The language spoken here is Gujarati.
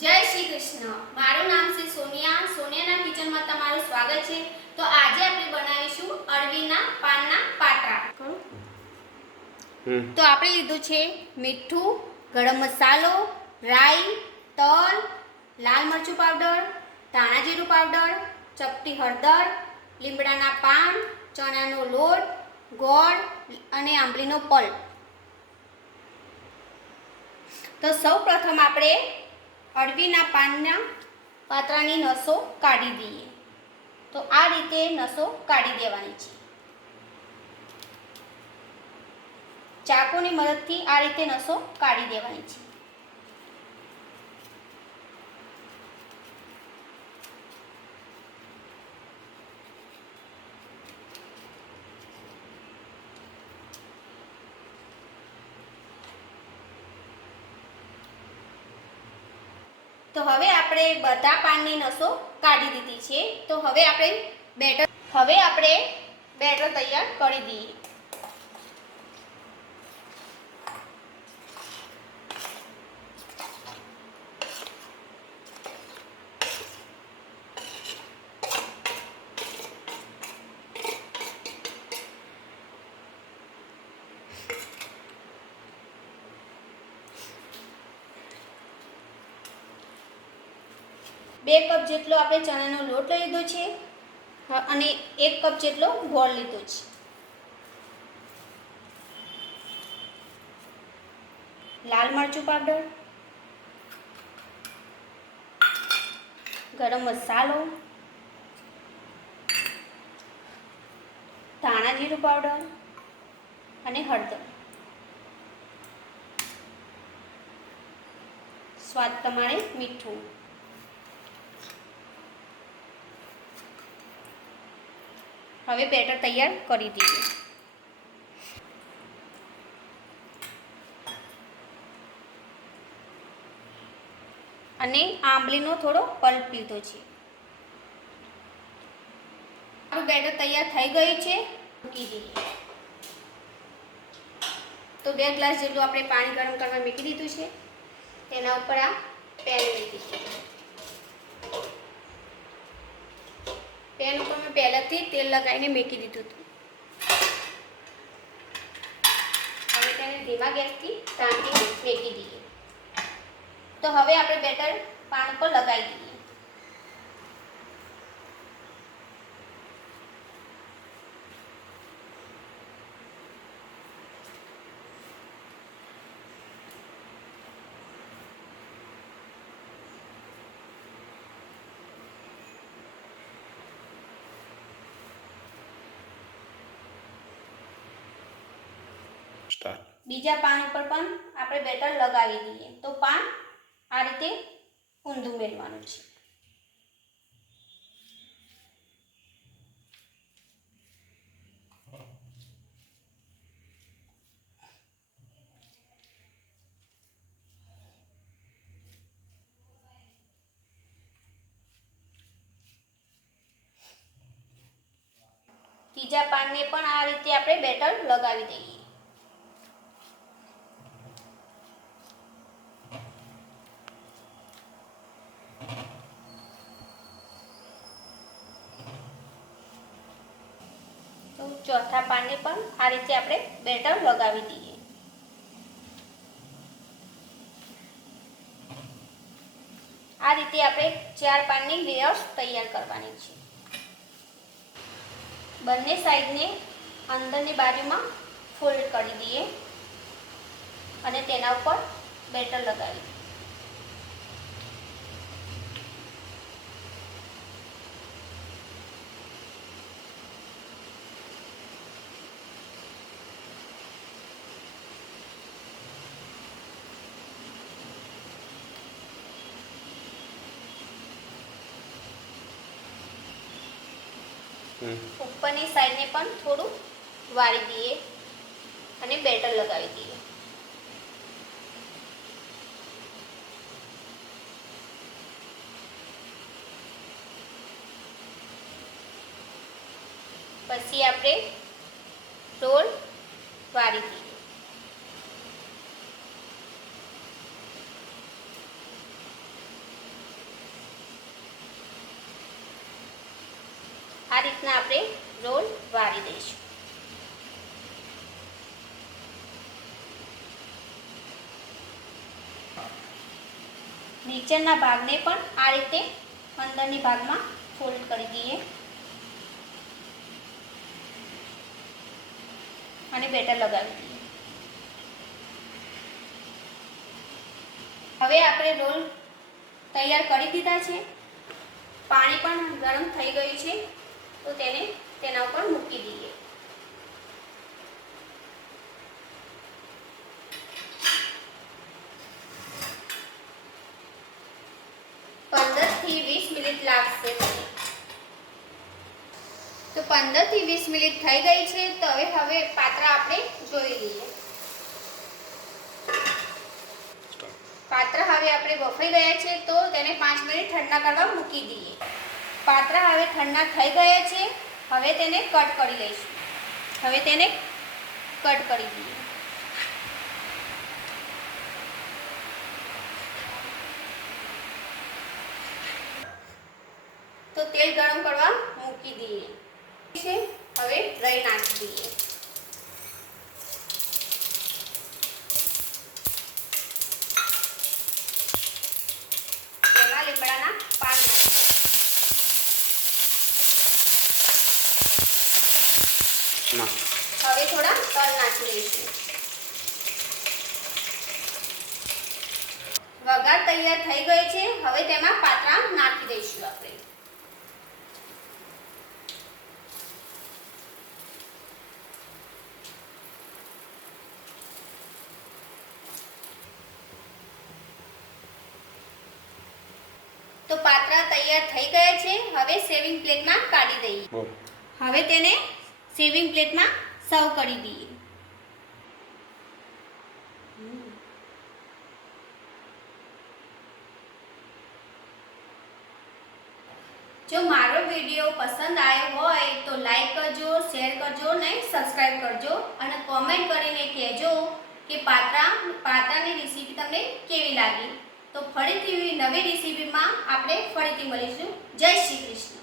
જય શ્રી કૃષ્ણ। મારું નામ છે સોનિયા। સોનિયાના કિચનમાં તમારું સ્વાગત છે। તો આજે આપણે બનાવીશું અળવીના પાનના પાત્રા। તો આપણે લીધું છે મીઠું, ગરમ મસાલો, રાઈ, તલ, લાલ મરચું પાવડર, ધાણા જીરું પાવડર, ચપટી હળદર, લીમડાના પાન, ચણાનો લોટ, ગોળ અને આંબલીનો પલ્પ। તો સૌપ્રથમ આપણે અળવીના પાનના પાત્રાની નસો કાઢી દઈએ। તો આ રીતે નસો કાઢી દેવાની છે। ચાકુની મદદથી આ રીતે નસો કાઢી દેવાની છે। તો હવે આપણે બધા પાનની નસો કાઢી દીધી છે। તો હવે આપણે બેટર તૈયાર કરી દઈએ। 2 કપ જેટલો આપણે ચણાનો લોટ લઈ લીધો છે અને 1 કપ જેટલો ગોળ લીધો છે। લાલ મરચું પાવડર, ગરમ મસાલો, ધાણા જીરું પાવડર અને હળદર, સ્વાદ પ્રમાણે મીઠું। હવે બેટર તૈયાર કરી દઈએ। અને આંબલીનો થોડો પલ્પ લીધો છે। આપણું બેટર તૈયાર થઈ ગયું છે। મૂકી દઈએ। તો 2 ગ્લાસ જેટલું આપણે પાણી ગરમ કરવા મૂકી દીધું છે। તેના ઉપર આ પેન મૂકી દઈએ। પેન ઉપર મેં પહેલાથી તેલ લગાવીને મૂકી દીધું હતું। હવે તેને ધીમા ગેસથી ઢાંકીને મૂકી દઈએ। તો હવે આપણે બેટર પાન પર લગાવી દઈએ। બીજા પાન ઉપર પણ આપણે બેટર લગાવી દઈએ। તો પાન આ રીતે ઊંધું મેળવાનું છે। ત્રીજા પાનને પણ આ રીતે આપણે બેટર લગાવી દઈએ। તો ચોથા પાનને પણ આ રીતે આપણે બેટર લગાવી દઈએ। આ રીતે આપણે 4 પાનની લેયર્સ તૈયાર કરવાની છે। બંને સાઈડને અંદરની બાજુમાં ફોલ્ડ કરી દઈએ અને તેના ઉપર બેટર લગાવી દઈએ। ઉપરની સાઈડને પણ થોડું વાળી દઈએ અને બેટર લગાવી દઈએ। પછી આપણે રોલ વાળી દઈએ। રીતના આપણે રોલ વાળી દઈશું. નીચેના ભાગને પણ આ રીતે અંદરની ભાગમાં ફોલ્ડ કરી દઈએ અને બેટર લગાવી દઈએ. હવે આપણે રોલ તૈયાર કરી દીધા છે. પાણી પણ ગરમ થઈ ગયું છે, તો તેને તેના ઉપર મૂકી દઈએ. થી 20 મિનિટ લાગશે. તો 15 થી 20 મિનિટ થઈ ગઈ છે. તો હવે પાત્રા આપણે જોઈ લઈએ. પાત્રા હવે આપણે બફાઈ ગયા છે, તો તેને 5 મિનિટ ઠંડા કરવા મૂકી દઈએ. પાત્રા હવે ઠંડા થઈ ગયા છે. હવે તેને કટ કરી લઈશું. હવે તેને કટ કરી દઈએ. તો તેલ ગરમ કરવા મૂકી દઈએ. હવે રાઈ નાખી દઈએ. તેમાં લીમડાના પાન નાખીએ. હવે થોડા તલ નાખી દઈશું. વઘાર તૈયાર થઈ ગયો છે. હવે તેમાં પાત્રા નાખી દઈશું આપણે. તો પાત્રા તૈયાર થઈ ગયા છે. હવે સેવિંગ પ્લેટમાં કાઢી દઈએ. હવે તેને સેવિંગ પ્લેટમાં સર્વ કરી દઈએ. જો મારો વિડીયો પસંદ આવ્યો હોય તો લાઈક કરજો, શેર કરજો અને સબસ્ક્રાઇબ કરજો અને કોમેન્ટ કરીને કહેજો કે પાત્રાની રેસીપી તમને કેવી લાગી. તો ફરીથી નવી રેસીપીમાં આપણે ફરીથી મળીશું. જય શ્રી કૃષ્ણ.